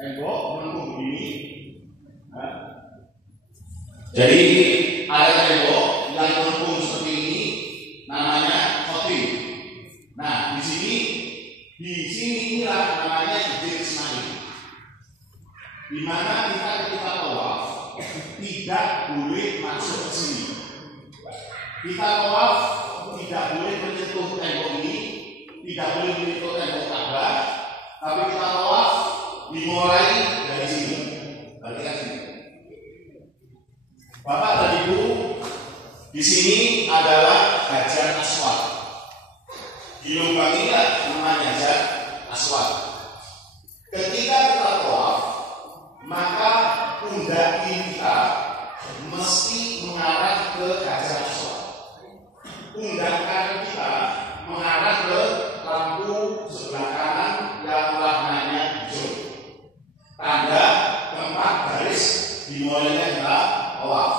tembok melengkung begini. Nah, jadi ada tembok yang melengkung seperti ini, namanya khotim. Nah, di sini inilah namanya Hijr Ismail. Di mana kita ketika tawaf tidak boleh masuk ke sini. Kita tawaf tidak boleh menyentuh tembok ini, tidak boleh menyentuh tembok Ka'bah, tapi kita tawaf dimulai dari sini. Perhatikan sini. Bapak dan Ibu, di sini adalah Hajar Aswad. Di lubang ini namanya Hajar Aswad. Ketika kita tawaf, maka pundak kita mesti mengarah ke Hajar Aswad. Pundak kanan kita mengarah ke lampu sebelah kanan yang warnanya hijau. Tanda tempat garis dimulainya adalah tawaf.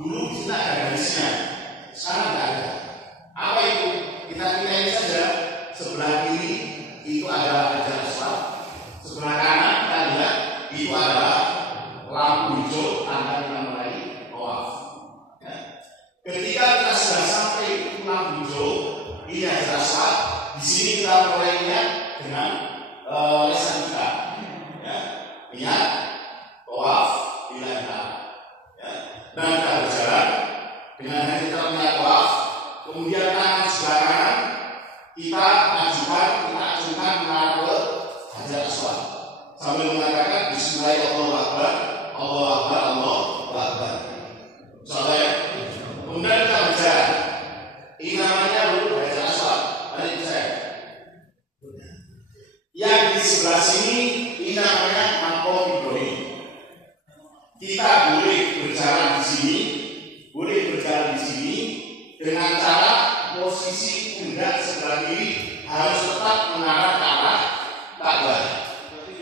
Dulu kita ada garisnya, sekarang tidak ada. Apa itu? Kita pilih saja. Sebelah kiri itu adalah Hajar Aswad, sebelah kanan kita lihat itu adalah lampu hijau, tanda kita mulai tawaf. Ya. Ketika kita sudah sampai ke lampu hijau, ini Hajar Aswad. Di sini kita mulainya dengan lesan kita. Ya. Ingat, tawaf bila kita. Ya. Dan kita berjalan dengan hati kita mengingat tawaf. Kemudian tangan sebelah kanan kita ajukan mengarah ke Hajar Aswad sambil mengatakan Bismillah Allahu Akbar, Allahu Akbar, Allahu Akbar. Soalnya, kemudian kita berjalan. Ini namanya rukun Hajar Aswad. Mari saya. Yang di sebelah sini ini namanya Maqam Ibrahim. Kita boleh berjalan di sini, dengan cara posisi pundak sebelah kiri harus tetap mengarah ke arah Ka'bah.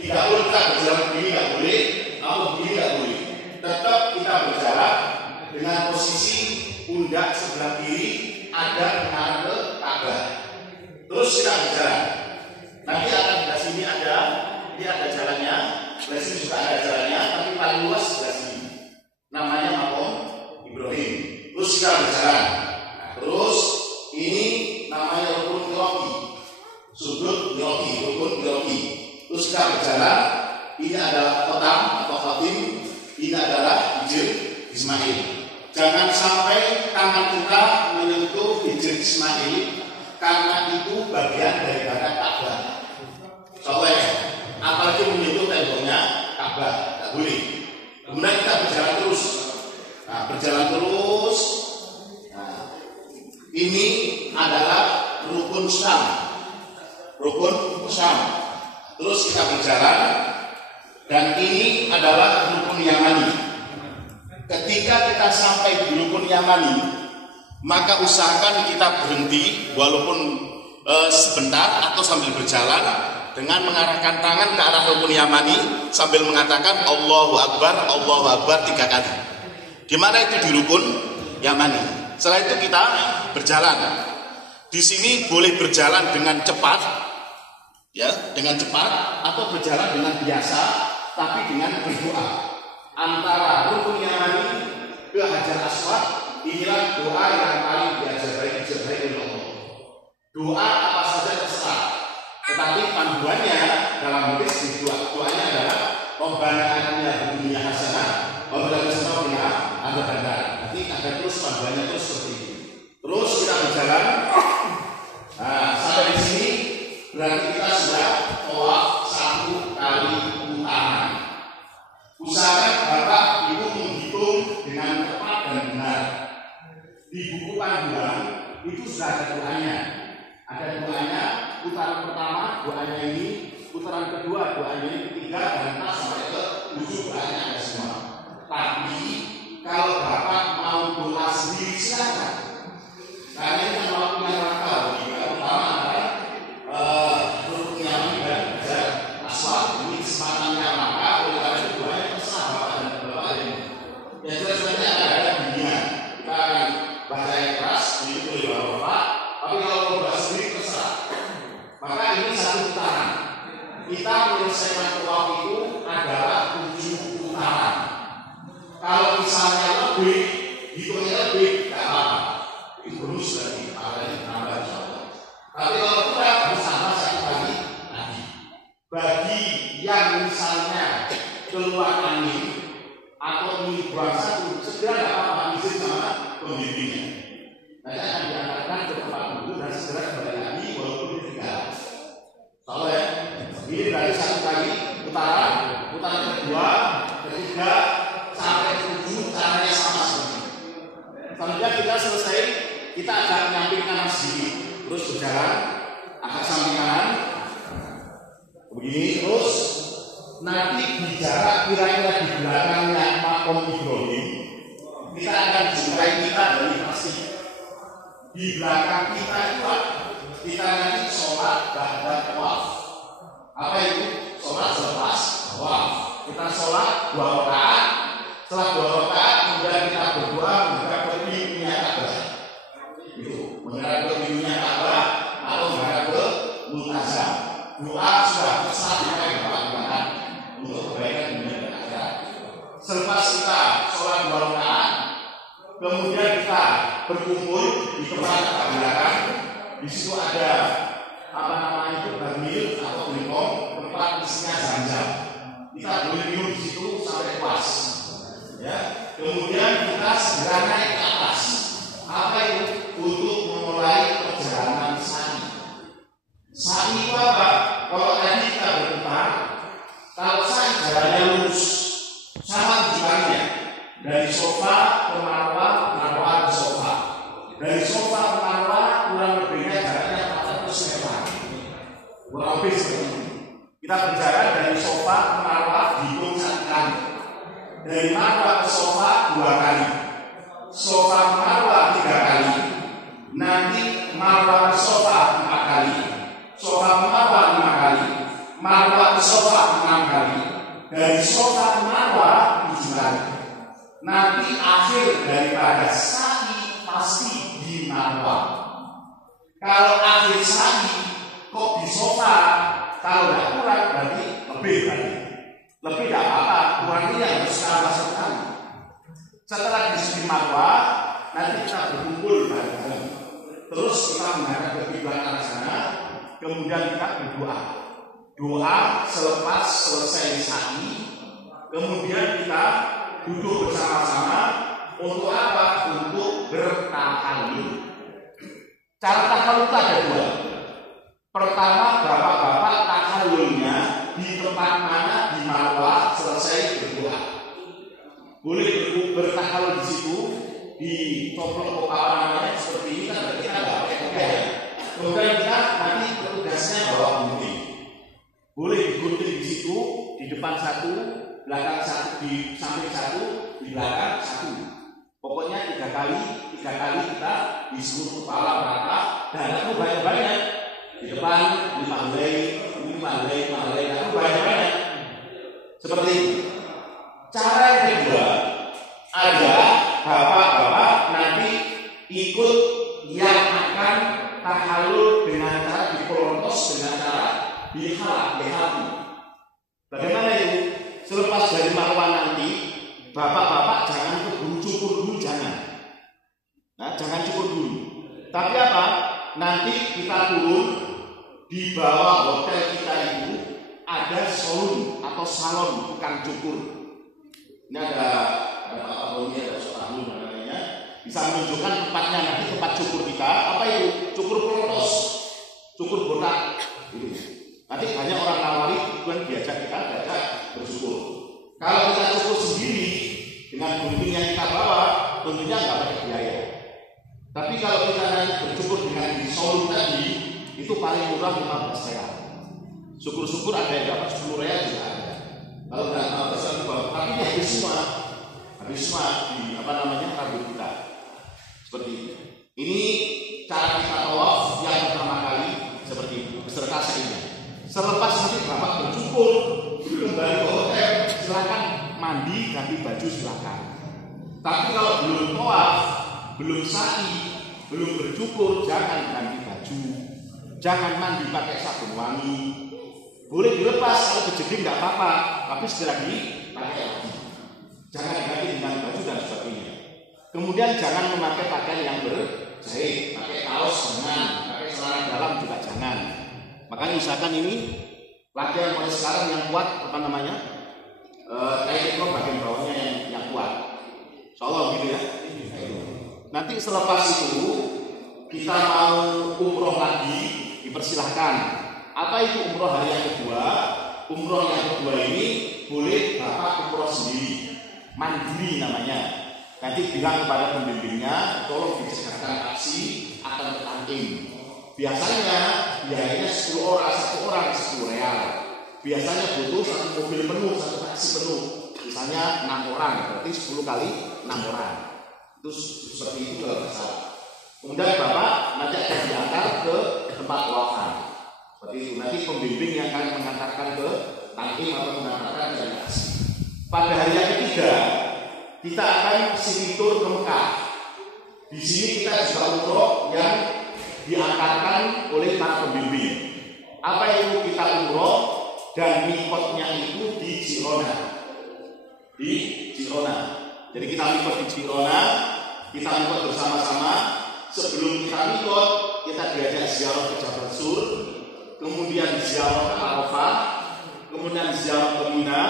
Tidak boleh kita berjalan begini, tidak boleh, atau begini tidak boleh. Tetap kita berjalan dengan posisi pundak sebelah kiri ada mengarah ke Ka'bah. Terus kita berjalan. Nanti akan di sini ini ada jalannya, di sini juga ada jalannya, tapi paling luas sebelah sini. Namanya Maqam Ibrahim. Terus kita berjalan. Terus ini namanya rukun Qiroki, sudut Qiroki, rukun Qiroki. Terus kita berjalan. Ini adalah khotam atau khotim. Ini adalah Hijr Ismail. Jangan sampai tangan kita menyentuh Hijr Ismail, karena itu bagian daripada Ka'bah. Soalnya, apalagi menyentuh temboknya Ka'bah, tidak boleh. Kemudian kita berjalan terus. Berjalan terus. Ini adalah rukun Syam. Terus kita berjalan, dan ini adalah rukun Yamani. Ketika kita sampai di rukun Yamani, maka usahakan kita berhenti walaupun sebentar atau sambil berjalan dengan mengarahkan tangan ke arah rukun Yamani sambil mengatakan Allahu Akbar 3 kali. Gimana itu di rukun Yamani? Setelah itu kita berjalan. Di sini boleh berjalan dengan cepat, ya, dengan cepat, atau berjalan dengan biasa, tapi dengan berdoa. Antara rukun Yamani ke Hajar Aswad, inilah doa yang paling diajarkan oleh Allah. Doa apa saja terserah, tetapi panduannya dalam hadis doanya adalah Rabbana atina fid dunya hasanah wa fil akhirati hasanah. Nanti ada terus panduannya terus seperti ini. Terus kita berjalan. Sampai di sini berarti kita sudah tawaf 1 kali putaran. Usahakan Bapak Ibu menghitung dengan tepat dan benar. Di buku panduan itu sudah ada doanya. Ada doanya, putaran pertama doanya ini, putaran kedua doanya ini, ketiga, dan sampai ke ujung doanya ada semua. Tapi kalau Bapak mau doa sendiri silakan. Karena ini kalau punya rangka, pertama adalah rukun Yamani dan Hajar Aswad. Ini kesempatannya rangka, oleh karena itu doanya terserah Bapak dan Bapak ini. Ya sebenarnya ada dunia. Kita akan baca yang keras, ini boleh Bapak. Tapi kalau doa sendiri terserah. Maka ini 1 putaran. Kita menyelesaikan tawaf itu ada bagi yang misalnya keluar angin atau ingin buang satu, segera nggak apa-apa izin sama pembimbingnya. Nanti akan diantarkan ke tempat duduk dan segera kembali lagi walaupun ditinggal. Tahu ya? Ini berarti satu kali putaran kedua, ketiga, sampai ketujuh caranya sama seperti ini. Selanjutnya kita selesai, kita akan nyamping kanan sedikit, terus berjalan agak samping kanan, begini terus. Nanti bicara kira-kira di belakangnya Makom Ibrahim, kita akan jumpai kita dari pasti. Di belakang kita itu kita nanti sholat ba'da tawaf. Apa itu? Sholat selepas tawaf. Kita sholat 2 rakaat. Setelah 2 rakaat kemudian kita berdoa menghadap ke pintunya Ka'bah. Itu menghadap ke pintunya Ka'bah atau menghadap ke Multazam. Doa sudah selesai Bapak untuk kebaikan dunia dan akhirat. Selepas kita sholat 2 rakaat, kemudian kita berkumpul di tempat belakang. Di situ ada apa namanya itu barmil atau blikong, tempat isinya Zam-Zam. Kita boleh minum di situ sampai puas. Ya. Kemudian kita segera naik ke atas. Apa itu? Untuk memulai perjalanan sa'i. Sa'i itu apa? Kalau tadi kita berputar, kalau sa'i jalannya lurus, sama tujuannya dari sofa ke Marwah, Marwah ke sofa. Dari sofa ke Marwah kurang lebihnya jaraknya 400 meter. Kurang lebih seperti itu. Kita berjalan dari sofa ke Marwah dihitung 1 kali. Dari Marwah ke sofa 2 kali. Sofa ke Marwah 3 kali. Nanti Marwah ke sofa 4 kali. Sofa ke Marwah 5 kali. Marwah ke sofa 6 kali. Dari sofa ke Marwah 7 kali. Nanti akhir daripada sa'i pasti di Marwah. Kalau akhir sa'i kok di sofa, kalau tidak kurang berarti lebih berarti. Lebih tidak apa-apa, kurang ini yang harus kita rasakan. Setelah di Marwah, nanti kita berkumpul bareng-bareng. Terus kita menghadap ke kiblat arah sana, kemudian kita berdoa. Doa selepas selesai sa'i, kemudian kita duduk bersama-sama untuk apa? Untuk bertahalul. Cara tahalul ada 2. Pertama, bapak-bapak tahalulnya di tempat mana di Marwah selesai berdoa. Boleh bertahalul di situ, di coplok kepala namanya seperti ini kan berarti kita nggak pakai kopiah. Kemudian kita nanti petugasnya bawa gunting. Boleh digunting di situ, di depan 1, belakang 1, di samping 1, di belakang 1. Pokoknya 3 kali kita di seluruh kepala merata dan itu banyak-banyak. Di depan 5 helai, itu banyak-banyak. Seperti itu. Cara yang kedua ada bapak-bapak nanti ikut yang akan tahalul dengan cara dipelontos, dengan cara dihati. Bagaimana itu? Selepas dari Marwah nanti, bapak-bapak jangan keburu cukur dulu, jangan. Nah, jangan cukur dulu. Tapi apa? Nanti kita turun di bawah hotel kita itu ada salon atau salon tukang cukur. Ini ada Pak Tony, ada Ustaz Ahlul dan lainnya. Bisa menunjukkan tempatnya nanti tempat cukur kita. Apa itu? Cukur pelontos, cukur botak. Gitu. Nanti banyak orang nawari, kemudian diajak kita bersyukur. Kalau kita cukur sendiri dengan gunting yang kita bawa, tentunya nggak pakai biaya. Tapi kalau kita nanti bercukur dengan di salon tadi, itu paling murah 15 real. Syukur-syukur ada yang dapat 10 real juga ada. Kalau nggak 15 real bawa, tapi ini habis semua di apa namanya rambut kita. Seperti itu. Ini cara kita tawaf yang pertama kali seperti itu beserta sa'inya. Selepas nanti bapak bercukur kembali ke hotel, silakan mandi ganti baju silakan. Tapi kalau belum tawaf, belum sa'i, belum bercukur, jangan ganti baju, jangan mandi pakai sabun wangi. Boleh dilepas kalau kejadian nggak apa-apa, tapi sekali lagi pakai lagi. Jangan diganti dengan baju dan sebagainya. Kemudian jangan memakai pakaian yang berjahit, pakai kaos jangan, pakai celana dalam juga jangan. Makanya usahakan ini latihan mulai sekarang yang kuat apa namanya? Kayak bagian bawahnya yang kuat. Insyaallah gitu ya. Nanti selepas itu kita mau umroh lagi, dipersilahkan. Apa itu umroh hari yang kedua? Umroh yang kedua ini boleh Bapak umroh sendiri, mandiri namanya. Nanti bilang kepada pembimbingnya, tolong disediakan taksi akan ke Tankim. Biasanya biayanya 10 orang, 1 orang 10 real. Biasanya butuh 1 mobil penuh, 1 taksi penuh. Misalnya 6 orang, berarti 10 kali 6 orang. Itu seperti itu kalau nggak salah. Kemudian Bapak nanti akan diantar ke tempat wakaf. Seperti itu. Nanti pembimbing yang akan mengantarkan ke Tankim atau mengantarkan ke taksi. Pada hari yang ketiga kita akan situr ke Mekah. Di sini kita juga umroh yang diangkatkan oleh para pembimbing. Apa itu kita umroh dan mikotnya itu di Jirona. Di Jirona. Jadi kita mikot di Jirona, kita mikot bersama-sama. Sebelum kita mikot, kita diajak ziarah ke Jabal Sur, kemudian ziarah ke Arafah, kemudian ziarah ke Mina.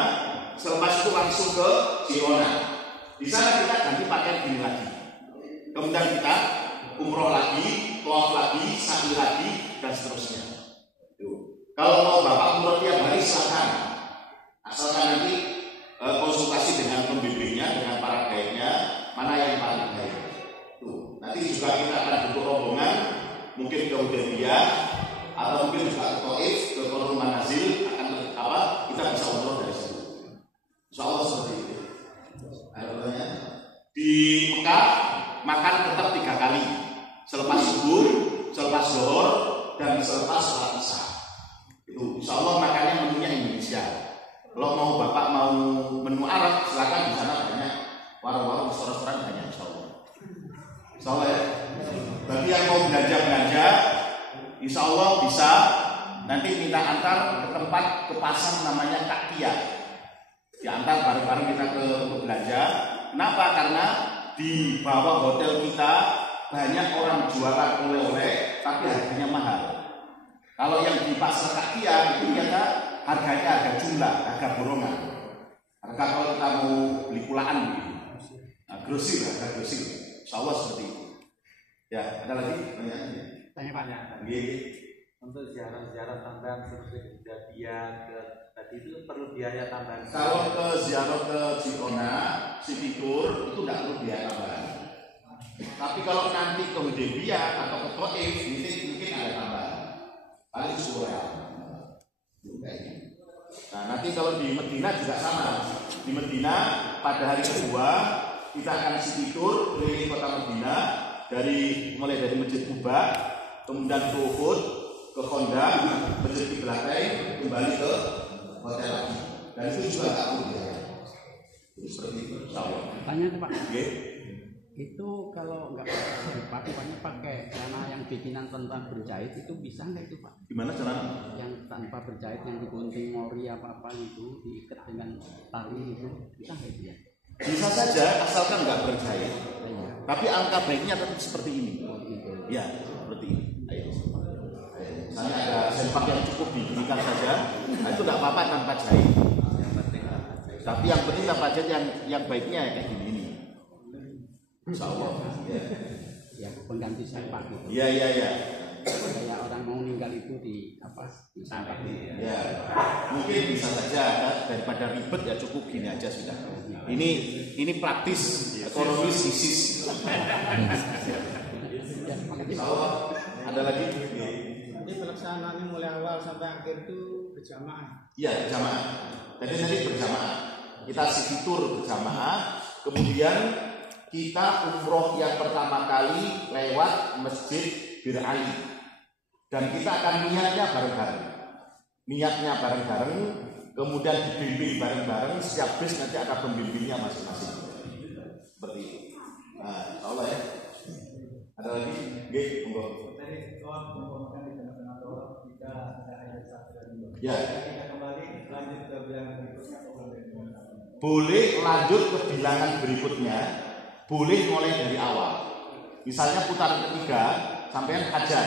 Selepas itu langsung ke Jirona. Di sana kita ganti pakaian gini lagi. Kemudian kita umroh lagi, tawaf lagi, sa'i lagi, dan seterusnya. Kalau mau Bapak umroh tiap hari silakan. Asalkan nanti konsultasi dengan pembimbingnya, dengan para guide-nya, mana yang paling baik. Nanti juga kita akan bentuk rombongan, mungkin ke Hudaybiyah atau mungkin juga ke Taif, ke Qurun Manazil, akan kita bisa umroh dari situ. Insyaallah seperti itu. Di Mekah makan tetap 3 kali, selepas subuh, selepas zuhur, dan selepas sholat isya. Itu insyaallah makannya menunya Indonesia. Kalau mau Bapak mau menu Arab, silakan di sana banyak warung-warung, restoran banyak insyaallah. Insyaallah ya. Bagi yang mau belanja, insyaallah bisa nanti minta antar ke tempat ke pasar namanya Kakia. Diantar bareng-bareng kita ke belanja. Kenapa? Karena di bawah hotel kita banyak orang jualan oleh-oleh, tapi harganya mahal. Kalau yang di pasar Kakia itu kita harganya harga jumlah, harga borongan. Harga kalau kita mau beli pulaan gitu. Nah, grosir, harga grosir. Insyaallah seperti itu. Ya, ada lagi pertanyaannya? Tanya-tanya. Untuk ziarah-ziarah tambahan seperti Hudaybiyah tadi itu perlu biaya tambahan. Kalau ke ziarah ke Jirona, Sifitur itu tidak perlu biaya tambahan. Tapi kalau nanti ke Hudaybiyah atau ke Taif, mungkin ada tambahan. Paling 10 real. Nah, nanti kalau di Medina juga sama. Di Medina pada hari kedua kita akan Sifitur keliling kota Medina mulai dari Masjid Quba, kemudian ke Uhud, ke Khandaq, Masjid Qiblatain, kembali ke hotel lagi. Dan itu juga tak perlu biaya. Seperti itu. Tanya Pak. Itu kalau nggak pakai celana yang bikinan tanpa berjahit itu bisa nggak itu Pak? Gimana celana? Yang tanpa berjahit yang digunting mori apa itu diikat dengan tali itu bisa nggak itu ya? Bisa saja asalkan nggak berjahit. Ya. Tapi angka baiknya tetap seperti ini. Ya, seperti ini. Ayo. Misalnya ada sempak yang cukup diberikan saja, nah itu nggak apa-apa tanpa jahit. Tapi yang penting tanpa jahit yang baiknya kayak gini. Insyaallah. Ya, pengganti sempak gitu. Iya. Kayak orang mau meninggal itu di sempak. Ya. Mungkin bisa saja daripada ribet ya cukup gini aja sudah. Ini praktis, ekonomis, isis. Insyaallah. Ada lagi? Ini pelaksanaannya mulai awal sampai akhir itu berjamaah. Iya, berjamaah. Jadi nanti berjamaah. Kita sifitur berjamaah, kemudian kita umroh yang pertama kali lewat Masjid Bir Ali. Dan kita akan niatnya bareng-bareng. Kemudian dibimbing bareng-bareng. Setiap bis nanti ada pembimbingnya masing-masing. Seperti itu. Nah, Allah ya. Ada lagi? Nggih, monggo. Ya. Boleh lanjut ke bilangan berikutnya. Boleh mulai dari awal. Misalnya putaran ketiga sampean hajat.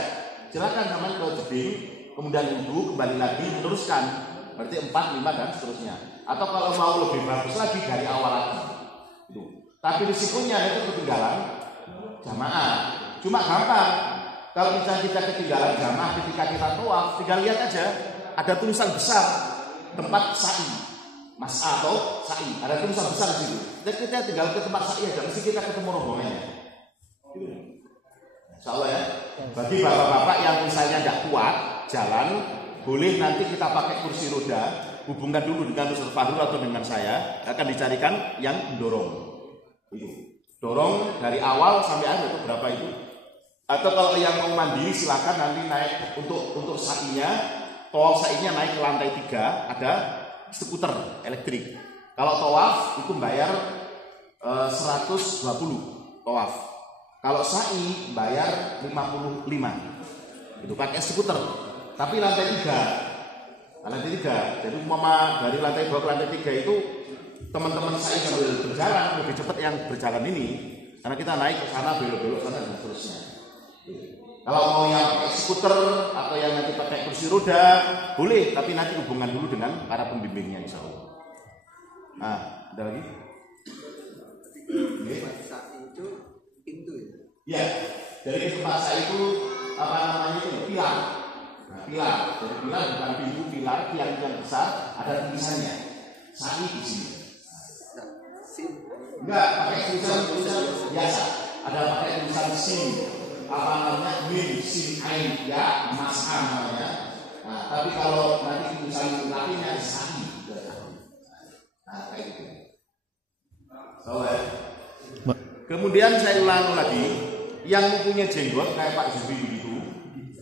Silakan sampean ke Jeding kemudian wudhu, kembali lagi meneruskan, berarti 4, 5 dan seterusnya. Atau kalau mau lebih bagus lagi dari awal lagi. Itu. Tapi risikonya itu ketinggalan jamaah. Cuma gampang. Kalau misalnya kita ketinggalan jamaah ketika kita tawaf, tinggal lihat aja, ada tulisan besar tempat sa'i, mas'a atau sa'i, ada tulisan besar di situ. Dan kita tinggal ke tempat sa'i aja, mesti kita ketemu rombongannya. Insyaallah ya. Bagi bapak-bapak yang misalnya tidak kuat jalan, boleh nanti kita pakai kursi roda, hubungkan dulu dengan Ustaz Fadul atau dengan saya, akan dicarikan yang mendorong. Itu. Dorong dari awal sampai akhir itu berapa itu? Atau kalau yang mau mandiri silakan nanti naik untuk sa'inya, tawaf sa'inya naik ke lantai 3, ada skuter elektrik. Kalau tawaf itu bayar 120 tawaf. Kalau sa'i bayar 55. Itu pakai skuter. Tapi lantai 3. Lantai 3. Jadi umpama dari lantai 2 ke lantai 3 itu teman-teman sa'i sambil berjalan lebih cepat yang berjalan ini. Karena kita naik ke sana belok-belok sana dan seterusnya. Kalau mau yang pakai skuter atau yang nanti pakai kursi roda boleh, tapi nanti hubungan dulu dengan para pembimbingnya insya Allah. Nah, ada lagi? Itu pintu ya? Ya, dari tempat saya itu apa namanya itu pilar. Nah, pilar, jadi pilar bukan pintu, pilar tiang-tiang besar ada tulisannya. Sa'i di sini. Enggak, pakai tulisan biasa. Ada pakai tulisan sin. Apa namanya min sin ain ya mas'ah namanya. Nah, tapi kalau nanti tulisan latinnya sa'i. Nah, kayak gitu. So, kemudian saya ulang lagi, yang mempunyai jenggot kayak Pak Zubi begitu,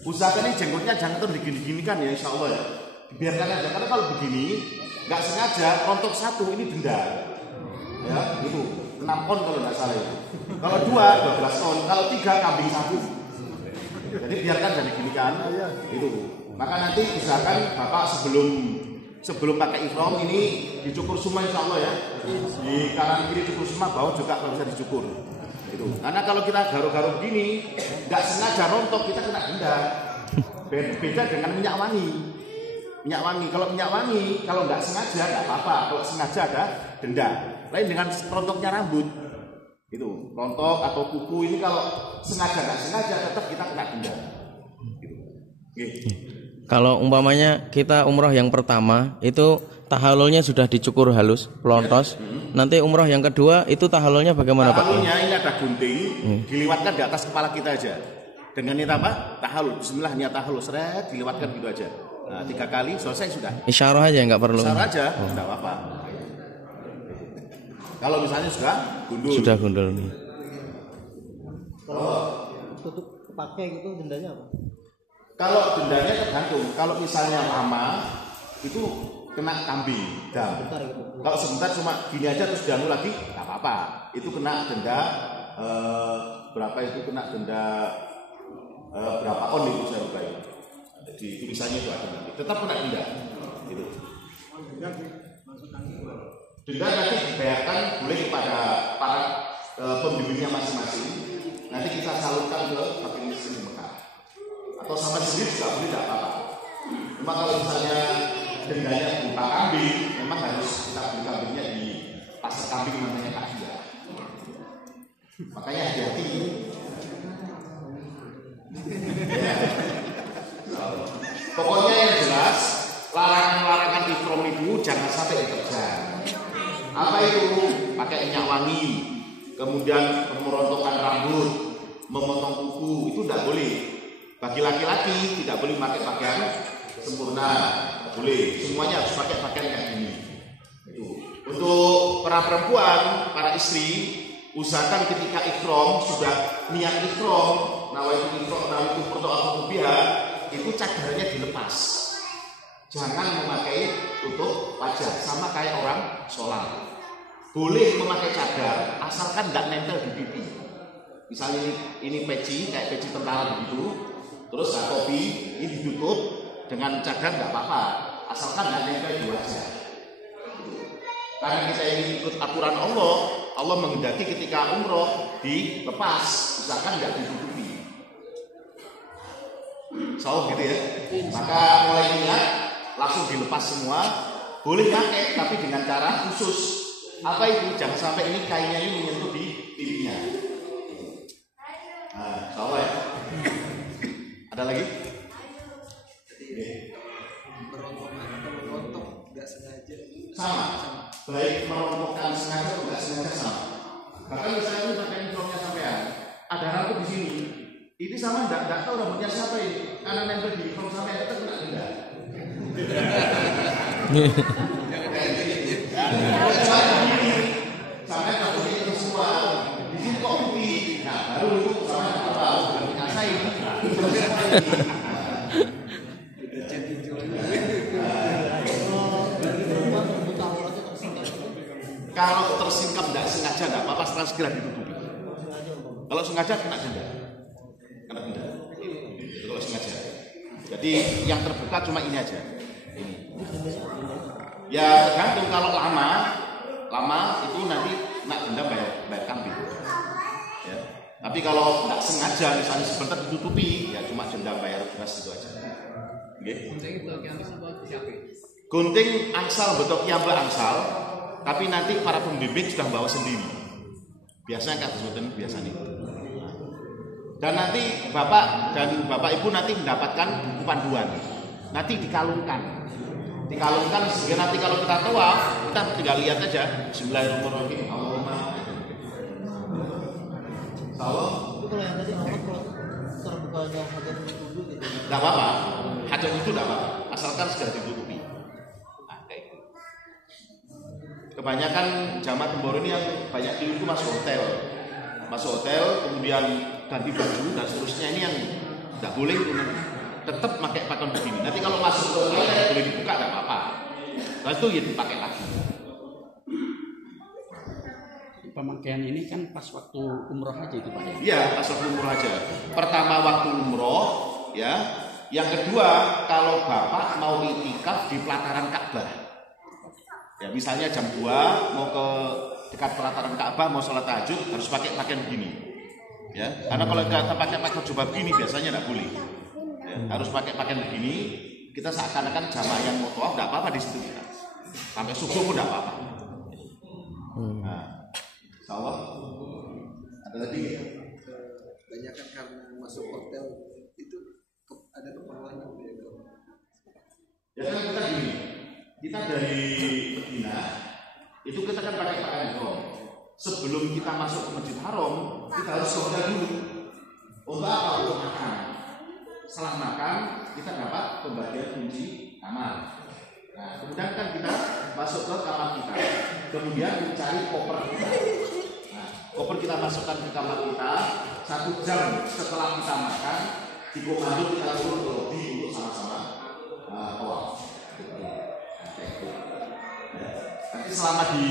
usahakan ini jenggotnya jangan terus digini-ginikan ya, insya Allah ya. Biarkan aja, karena kalau begini nggak sengaja rontok satu ini denda. Ya, itu 6 on kalau nggak salah itu. Kalau 2, 12 on. Kalau 3, kambing 1. Jadi biarkan dan diginikan. Itu. Maka nanti usahakan Bapak sebelum pakai ihram ini dicukur semua insya Allah ya. Di kanan kiri cukur semua, bawah juga kalau bisa dicukur. Itu. Karena kalau kita garuk-garuk begini, nggak sengaja rontok kita kena denda. Beda dengan minyak wangi. Minyak wangi, kalau minyak wangi kalau nggak sengaja nggak apa-apa. Kalau sengaja ada denda. Lain dengan rontoknya rambut. Itu rontok atau kuku ini kalau sengaja nggak sengaja tetap kita kena denda. Gitu. Kalau umpamanya kita umroh yang pertama itu tahalulnya sudah dicukur halus, pelontos. Nanti umroh yang kedua itu tahalulnya bagaimana Pak? Tahalulnya ini ada gunting, diliwatkan di atas kepala kita aja. Dengan niat apa? Tahalul. Bismillah niat tahalul, seret diliwatkan gitu aja. Nah, 3 kali selesai sudah. Isyarah aja nggak perlu. Isyarah aja, enggak apa-apa. Kalau misalnya sudah gundul. Sudah gundul nih. Kalau tutup pakai gitu dendanya apa? Kalau dendanya tergantung. Kalau misalnya lama itu kena kambing dam. Gitu. Kalau sebentar cuma gini aja terus dianu lagi, nggak apa-apa. Itu kena denda berapa itu kena denda berapa on itu saya lupa itu. Jadi tulisannya itu ada nanti. Tetap kena denda. Gitu. Denda nanti dibayarkan boleh kepada para pembimbingnya masing-masing. Nanti kita salurkan ke fakir miskin di Mekah. Atau sama sendiri juga boleh, tidak apa-apa. Cuma kalau misalnya dendanya berupa kambing, memang harus kita beli kambingnya di pasar kambing namanya Kahia. Makanya hati-hati. Ya. Pokoknya yang jelas larangan-larangan ihram itu jangan sampai diterjang. Apa itu? Pakai minyak wangi, kemudian merontokan rambut, memotong kuku, itu tidak boleh. Bagi laki-laki tidak boleh pakai pakaian sempurna, tidak boleh. Semuanya harus pakai pakaian kayak gini. Itu. Untuk para perempuan, para istri, usahakan ketika ihram sudah niat ihram, nawaitu ihram, nawaitu atau itu cadarnya dilepas. Jangan memakai tutup wajah sama kayak orang sholat. Boleh memakai cadar asalkan nggak nempel di pipi. Misalnya ini peci kayak peci tentara begitu, terus topi ini ditutup dengan cadar nggak apa-apa, asalkan nggak nempel di wajah. Karena kita ingin ikut aturan Allah, Allah menghendaki ketika umroh dilepas, misalkan nggak ditutupi. Insya gitu ya. Maka mulai niat langsung dilepas semua. Boleh pakai tapi dengan cara khusus. Apa itu? Jangan sampai ini kainnya ini menyentuh di pipinya. Nah, insya Allah ya. Ada lagi? Merontok nggak sengaja. Sama. Baik merontokkan sengaja atau nggak sengaja sama. Bahkan misalnya itu pakai uniformnya sampean, ada rambut di sini. Ini sama enggak tahu rambutnya siapa ini. Karena nempel di uniform sampean itu kena denda. Sampai rambutnya itu semua. Di sini kok putih. Nah, baru itu sama tahu bukan ngasain. Kalau tersingkap tidak sengaja tidak apa-apa, setelah segera ditutupi. Kalau sengaja kena denda. Kena denda. Itu kalau sengaja. Jadi yang terbuka cuma ini aja. Ini. Ya tergantung, kalau lama itu nanti nak denda bayar kambing. Ya. Tapi kalau tidak sengaja misalnya sebentar ditutupi, ya cuma denda bayar beras itu aja. Gunting angsal betok kiamba angsal, tapi nanti para pembimbing sudah bawa sendiri. Biasanya kata sultan biasanya. Dan nanti bapak dan bapak ibu nanti mendapatkan buku panduan. Nanti dikalungkan sehingga nanti kalau kita tawaf kita tinggal lihat aja. Bismillahirrahmanirrahim. Allahumma. Salam. Itu kalau yang tadi awal kalau terbukanya hajat itu gitu. Tidak apa-apa. Hajat itu tidak apa-apa. Asalkan segera ditutupi. Kebanyakan jamaah Temboro ini yang banyak dulu itu masuk hotel, kemudian ganti baju dan seterusnya, ini yang tidak boleh itu tetap pakai pakaian begini. Nanti kalau masuk ke hotel boleh dibuka tidak apa-apa. Lalu itu ya dipakai lagi. Pemakaian ini kan pas waktu umroh aja itu Pak ya? Iya, pas waktu umroh aja. Pertama waktu umroh, ya. Yang kedua kalau bapak mau iktikaf di pelataran Ka'bah. Ya misalnya jam 2 mau ke dekat pelataran Ka'bah mau sholat tahajud harus pakai pakaian begini. Ya, karena kalau kita pakai jubah begini biasanya tidak boleh. Ya, harus pakai pakaian begini. Kita seakan-akan jamaah yang mau tawaf tidak apa-apa di situ kita. Sampai subuh pun tidak apa-apa. Nah, insya ada lagi ya? Banyak kan karena masuk hotel itu ada keperluan apa ya? Ya kan kita gini. Kita dari Medina itu kita kan pakai pakaian ihram. Sebelum kita masuk ke Masjid Haram, kita harus ke hotel dulu. Untuk apa? Untuk makan. Setelah makan, kita dapat pembagian kunci kamar. Nah, kemudian kan kita masuk ke kamar kita. Kemudian mencari koper kita. Nah, koper kita masukkan ke kamar kita. 1 jam setelah kita makan, di komando kita turun ke lobi untuk sama-sama tawaf. Nanti selama di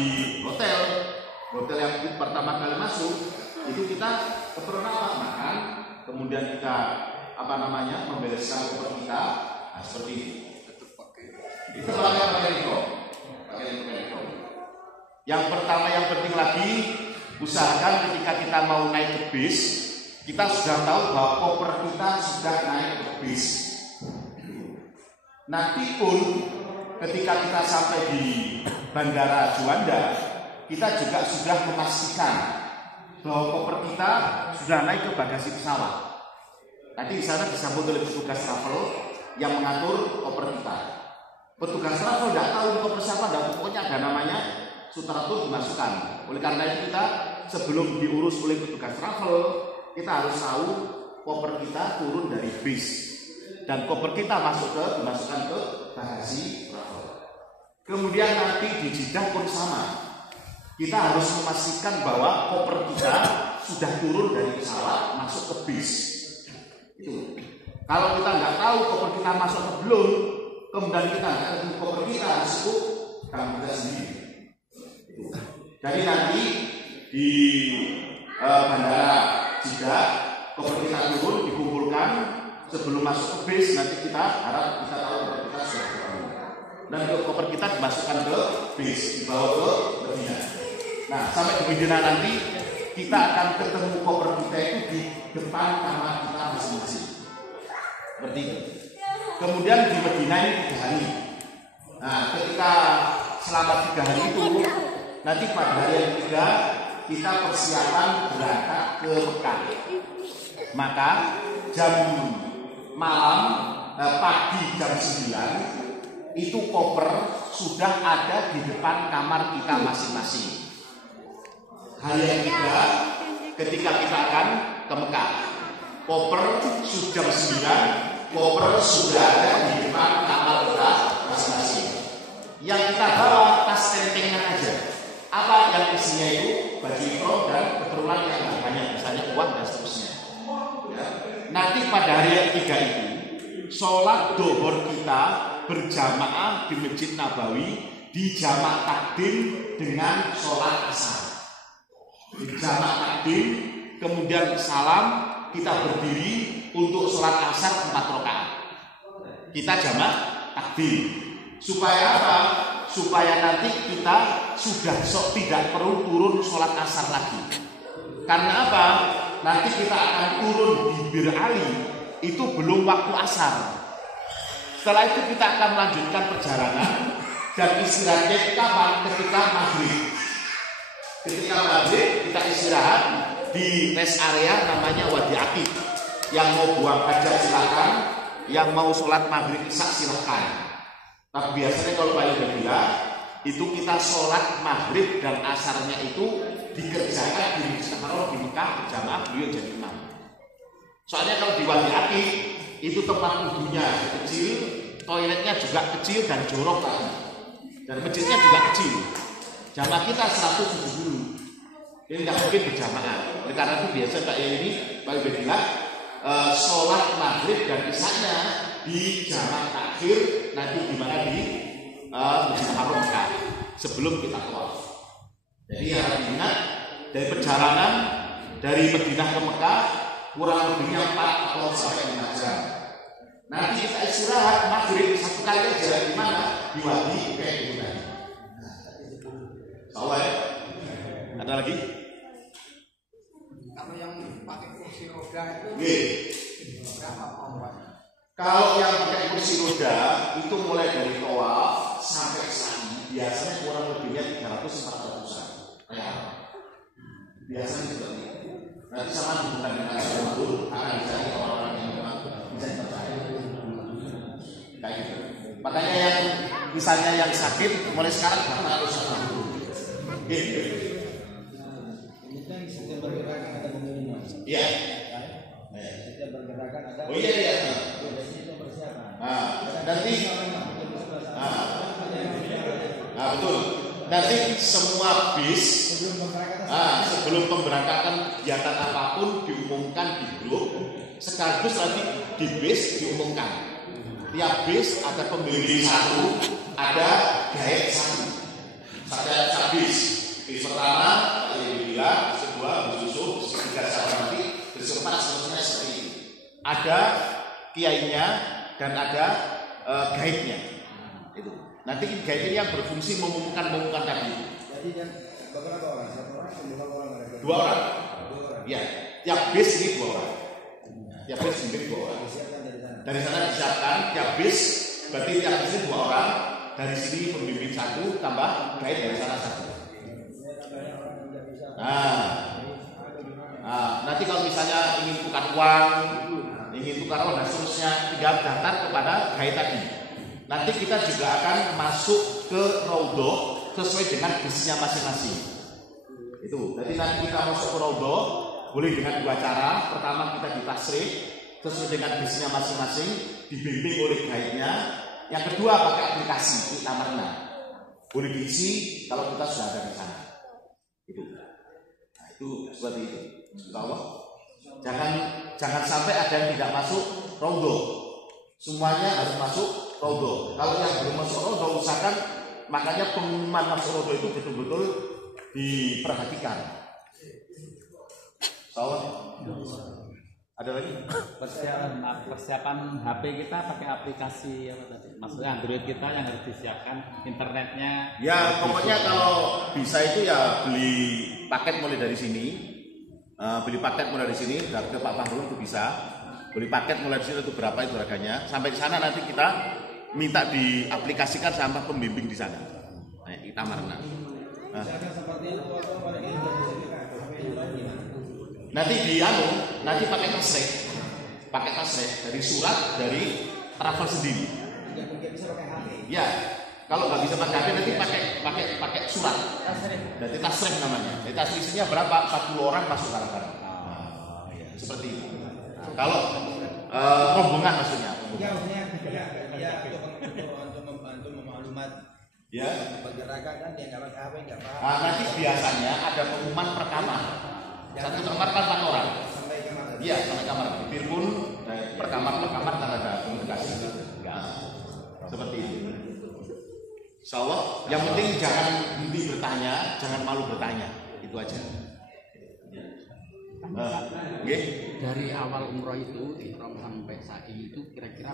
hotel yang pertama kali masuk itu kita keperluan apa? Makan, kemudian kita membereskan koper kita, nah, seperti ini. Itu pakai itu. Yang pertama yang penting lagi, usahakan ketika kita mau naik ke bis, kita sudah tahu bahwa koper kita sudah naik ke bis. Nanti pun ketika kita sampai di Bandara Juanda, kita juga sudah memastikan bahwa koper kita sudah naik ke bagasi pesawat. Nanti di sana disambut oleh petugas travel yang mengatur koper kita. Petugas travel tidak tahu koper siapa, dan pokoknya ada namanya Sutratur dimasukkan. Oleh karena itu kita sebelum diurus oleh petugas travel, kita harus tahu koper kita turun dari bis dan koper kita dimasukkan ke bagasi travel. Kemudian nanti di Jeddah pun sama. Kita harus memastikan bahwa koper kita sudah turun dari pesawat masuk ke bis. Itu. Kalau kita nggak tahu koper kita masuk ke belum, kemudian kita nggak ketemu koper kita masuk, tanggung kita sendiri. Itu. Jadi nanti di bandara Jeddah koper kita turun dikumpulkan sebelum masuk ke bis. Nanti kita harap kita tahu koper kita sudah turun. Dan koper kita dimasukkan ke bis, dibawa ke Medina. Nah, sampai di Medina nanti kita akan ketemu koper kita itu di depan kamar kita masing-masing. Seperti itu. Kemudian di Madinah ini 3 hari. Nah, ketika selama 3 hari itu, nanti pada hari yang ketiga kita persiapan berangkat ke Mekah. Maka jam malam, pagi jam 9 itu koper sudah ada di depan kamar kita masing-masing. Hari yang ketiga ketika kita akan ke Mekah, koper sudah jam 9, koper sudah ada di depan kamar kita masing-masing. Yang kita bawa tas tentengan aja. Apa yang isinya itu? Baju ihram dan keperluan yang banyak, misalnya uang dan seterusnya. Ya. Nanti pada hari yang ketiga itu, sholat dohor kita berjamaah di Masjid Nabawi, dijamak takdim dengan sholat asar. Dijamak takdim, kemudian salam, kita berdiri untuk sholat asar 4 rakaat. Kita jamak takdim. Supaya apa? Supaya nanti kita sudah tidak perlu turun sholat asar lagi. Karena apa? Nanti kita akan turun di Bir Ali, itu belum waktu asar. Setelah itu kita akan melanjutkan perjalanan dan istirahatnya kapan? Ketika maghrib. Ketika maghrib kita istirahat di rest area namanya Wadi Atiq. Yang mau buang hajat silakan, yang mau sholat maghrib isya silakan. Tapi biasanya kalau Pak Yoga bilang itu kita sholat maghrib dan asarnya itu dikerjakan di Masjid Haram di Mekah berjamaah, beliau jadi imam. Soalnya kalau di Wadi Atiq itu tempat wudhunya kecil, toiletnya juga kecil dan jorok lagi, dan masjidnya juga kecil. Jamaah kita 170, ini nggak mungkin berjamaah. Oleh karena itu biasa Pak ini Pak Yoga bilang sholat maghrib dan isanya di jamaah takhir nanti di mana di Masjid Haram Mekah sebelum kita keluar. Jadi harap ingat dari perjalanan dari Madinah ke Mekah kurang lebihnya 4 atau sampai 5 jam. Nanti kita istirahat maghrib 1 kali aja di mana di Wadi kayak gitu tadi. Soalnya ada lagi? Kalau yang pakai kursi roda itu berapa Pak? Kalau yang pakai kursi roda itu mulai dari tawaf sampai sa'i biasanya kurang lebihnya 300-400an. Ya. Biasanya seperti itu. Nanti sama hubungan dengan Rasul akan dicari orang-orang yang memang bisa dipercaya. Kayak gitu. Makanya yang misalnya yang sakit mulai sekarang harus dulu. Gitu. Setiap pergerakan ada pengumuman. Iya. Setiap pergerakan ada. Oh iya iya. Nanti betul. Nanti semua bis sebelum pemberangkatan kegiatan apapun diumumkan di grup, sekaligus nanti di bis diumumkan. Tiap bis ada pembimbing 1, ada guide 1. Satu bis. Bis pertama bila, bis kedua, bis susu, bis ketiga nanti, bis keempat seterusnya seperti itu. Ada kiainya dan ada guide-nya. Itu. Nanti guide-nya yang berfungsi mengumumkan tadi. Jadi yang berapa orang? 1 orang atau 2 orang? 2 orang. Ya, tiap bis ini 2 orang. Tiap bis ini 2 orang. Dari sana disiapkan tiap bis, berarti tiap bis ini 2 orang. Dari sini pembimbing 1 tambah guide dari sana 1. Nanti kalau misalnya ingin tukar uang dan seterusnya, tinggal daftar kepada guide tadi. Nanti kita juga akan masuk ke Raudhah sesuai dengan bisnya masing-masing. Itu. Jadi nanti kita masuk ke Raudhah boleh dengan 2 cara. Pertama kita ditasrih sesuai dengan bisnya masing-masing, dibimbing oleh guide-nya. Yang kedua pakai aplikasi Tamarna. Boleh diisi kalau kita sudah ada di sana. Itu. Nah, itu seperti itu. Insyaallah. Jangan sampai ada yang tidak masuk Raudhah. Semuanya harus masuk Raudhah. Kalau yang belum masuk Raudhah usahakan, makanya pengumuman masuk Raudhah itu betul-betul diperhatikan. Ada lagi? Persiapan HP kita pakai aplikasi apa tadi? Maksudnya Android kita yang harus disiapkan internetnya. Ya pokoknya kalau bisa itu ya beli paket mulai dari sini. Beli paket mulai dari sini, dari ke Pak Fahrul itu bisa. beli paket mulai di sini itu berapa itu harganya. Sampai di sana nanti kita minta diaplikasikan sama pembimbing di sana. Nah, kita marna. Nah. Nanti nanti pakai tasreh dari surat dari travel sendiri. Ya, kalau nggak bisa pakai HP nanti pakai surat. Nanti tasreh namanya. Jadi tasreh isinya berapa? 40 orang masuk bareng-bareng. Seperti itu. Kalau rombongan maksudnya. Ya, untuk membantu maklumat. Ya. Pergerakan kan dia nggak pakai HP nggak paham. Nah, nanti biasanya ada pengumuman per kamar. Satu kamar kan 4 orang. Iya, sampai kamar. Biarpun per kamar kan ada komunikasi. Ya. Seperti itu. Insyaallah, yang penting jangan henti bertanya, jangan malu bertanya. Itu aja. Dari awal umroh itu, ihram sampai sa'i itu kira-kira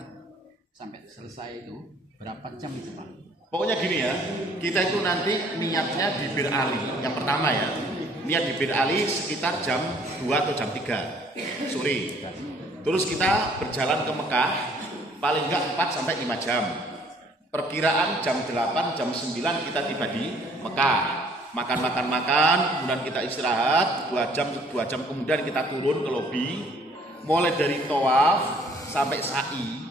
sampai selesai itu berapa jam itu Pak? Pokoknya gini ya, kita itu nanti niatnya di Bir Ali yang pertama ya. Niat di Bir Ali sekitar jam 2 atau jam 3 sore. Terus kita berjalan ke Mekah paling enggak 4 sampai 5 jam. Perkiraan jam 8, jam 9 kita tiba di Mekah. Makan, kemudian kita istirahat 2 jam kemudian kita turun ke lobi. Mulai dari tawaf sampai sa'i.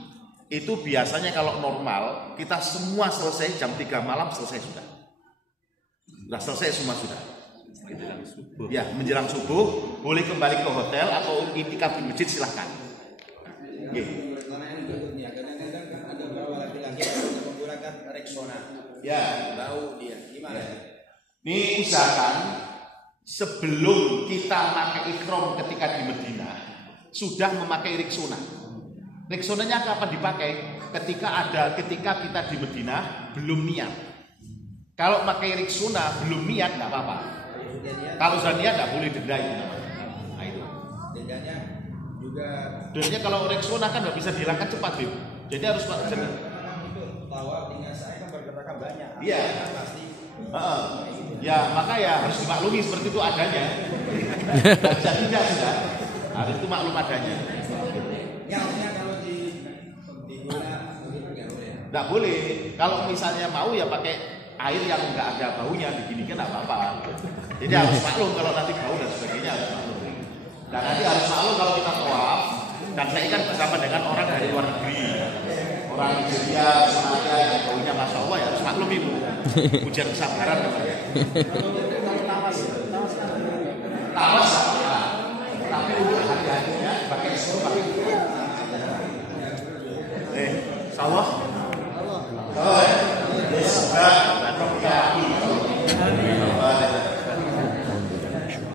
Itu biasanya kalau normal kita semua selesai jam 3 malam selesai sudah. Sudah selesai semua sudah. Gitu kan. Ya, menjelang subuh boleh kembali ke hotel atau itikaf di masjid silahkan. Gitu. Kadang-kadang ada beberapa laki-laki yang menggunakan Rexona. Ya, Tahu dia gimana? ini usahakan sebelum kita pakai ihram ketika di Madinah sudah memakai Rexona. Rexonanya kapan dipakai? Ketika kita di Madinah belum niat. Kalau pakai Rexona belum niat nggak apa-apa. Kalau sudah niat nggak boleh denda itu namanya. Nah itu. Dendanya juga. Dendanya kalau Rexona kan nggak bisa dihilangkan cepat, Bim. Jadi harus Pak. Tawaf dengan saya kan pergerakan banyak. Iya. Pasti. Ya maka ya harus dimaklumi seperti itu adanya. Tidak sudah. Harus itu maklum adanya. Ya, kalau diguna mungkin nggak boleh. Nggak boleh. Kalau misalnya mau ya pakai air yang nggak ada baunya, diginikan nggak apa-apa. Jadi harus maklum kalau nanti bau dan sebagainya harus maklum. Dan nanti harus maklum kalau kita tawaf dan saya kan bersama dengan orang dari luar negeri, orang Nigeria, Somalia yang baunya masya Allah ya harus maklum itu. Ujian kesabaran namanya. Tawas ya. Tapi untuk hati-hatinya pakai sorban. Insyaallah. Oh, ya. Semoga